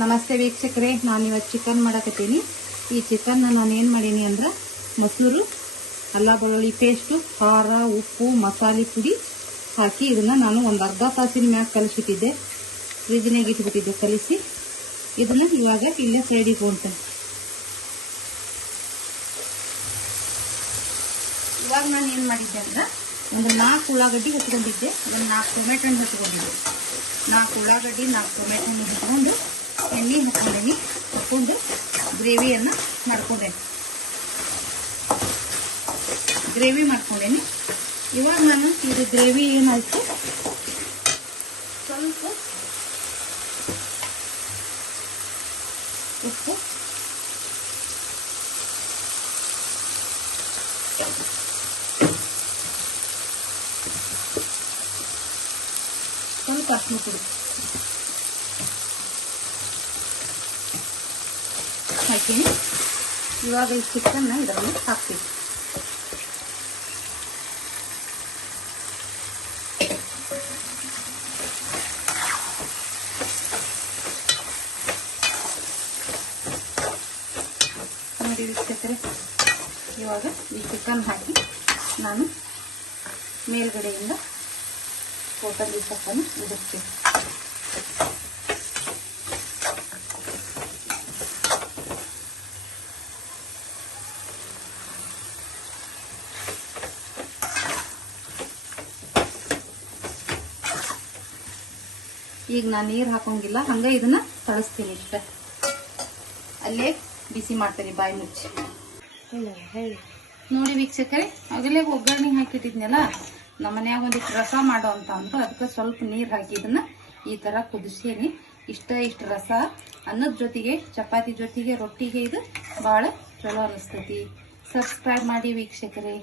ನಮಸ್ತೆ ವೀಕ್ಷಕರೇ ನಾನು ಇವತ್ತು ಚಿಕನ್ ಮಾಡಕತ್ತೀನಿ. ಈ ಚಿಕನ್ನ ನಾನು ಏನು ಮಾಡೀನಿ ಅಂದ್ರೆ ಮೊಸರು, ಅಲ್ಲ ಬೆಳ್ಳುಳ್ಳಿ ಪೇಸ್ಟು ಖಾರ, ಉಪ್ಪು, ಮಸಾಲೆ ಪುಡಿ ಹಾಕಿ ಇದನ್ನು ನಾನು ಒಂದು ಅರ್ಧ ತಾಸಿನ ಮ್ಯಾಗ ಕಲಿಸಿಟ್ಟಿದ್ದೆ. ಫ್ರಿಜ್ನಾಗ ಇಟ್ಬಿಟ್ಟಿದ್ದೆ, ಕಲಿಸಿ. ಇದನ್ನು ಇವಾಗ ಇಲ್ಲೇ ಸೈಡಿಗೆ ಇವಾಗ ನಾನು ಏನು ಮಾಡಿದ್ದೆ ಅಂದ್ರೆ ಒಂದು ನಾಲ್ಕು ಉಳ್ಳಾಗಡ್ಡಿ ಹಚ್ಕೊಂಡಿದ್ದೆ ಒಂದು ನಾಲ್ಕು ಟೊಮೆಟೊ ಹಚ್ಕೊಂಡಿದ್ದೆ ನಾಲ್ಕು ಉಳ್ಳಾಗಡ್ಡಿ, ನಾಲ್ಕು ಟೊಮೆಟೊ ಹಚ್ಕೊಂಡು ಎಣ್ಣೆ ಹಾಕ್ಕೊಂಡೇನಿ ಹಾಕ್ಕೊಂಡು ಗ್ರೇವಿಯನ್ನು ಮಾಡ್ಕೊಂಡೇನಿ. ಗ್ರೇವಿ ಮಾಡ್ಕೊಂಡೇನಿ. ಇವಾಗ ನಾನು ಇದು ಗ್ರೇವಿ ಏನಾಯ್ತು? ಸ್ವಲ್ಪ ಉಪ್ಪು. ಸ್ವಲ್ಪ ಅರ್ಶಿನ ಹಾಕೀನಿ ಇವಾಗ ಈ ಚಿಕನ್ನ ಇದರಲ್ಲಿ ಹಾಕ್ತೀವಿ. ನೋಡಿ ಇವಾಗ ಈ ಚಿಕನ್ ಹಾಕಿ ನಾನು ಮೇಲ್ಗಡೆಯಿಂದ ಕೊತ್ತಂಬರಿ ಸೊಪ್ಪನ್ನು ಉದುರ್ತೀನಿ ಈಗ ನಾನು ನೀರು ಹಾಕೋಂಗಿಲ್ಲ ಹಂಗೆ ಇದನ್ನ ತಳಸ್ತೀನಿ ಇಷ್ಟ. ಅಲ್ಲೇ ಬಿಸಿ ಮಾಡ್ತೀನಿ ಬಾಯಿ ಮುಚ್ಚಿ. ನೋಡಿ ವೀಕ್ಷಕರೇ ಆಗಲೇ ಒಗ್ಗರಣೆ ಹಾಕಿಟ್ಟಿದ್ನಲ್ಲ ನಮ್ಮ ಮನ್ಯಾಗ ಒಂದಿಷ್ಟು ರಸ ಮಾಡೋ ಅಂತ ಅಂದ್ರು ಅದಕ್ಕೆ ಸ್ವಲ್ಪ ನೀರು ಹಾಕಿ ಇದನ್ನ ಈ ಥರ ಕುದಿಸೀನಿ ಇಷ್ಟ ಇಷ್ಟು ರಸ ಅನ್ನದ ಜೊತೆಗೆ ಚಪಾತಿ ಜೊತೆಗೆ ರೊಟ್ಟಿಗೆ ಇದು ಭಾಳ ಚಲೋ ಅನಿಸ್ತೈತಿ. ಸಬ್ಸ್ಕ್ರೈಬ್ ಮಾಡಿ ವೀಕ್ಷಕರೇ.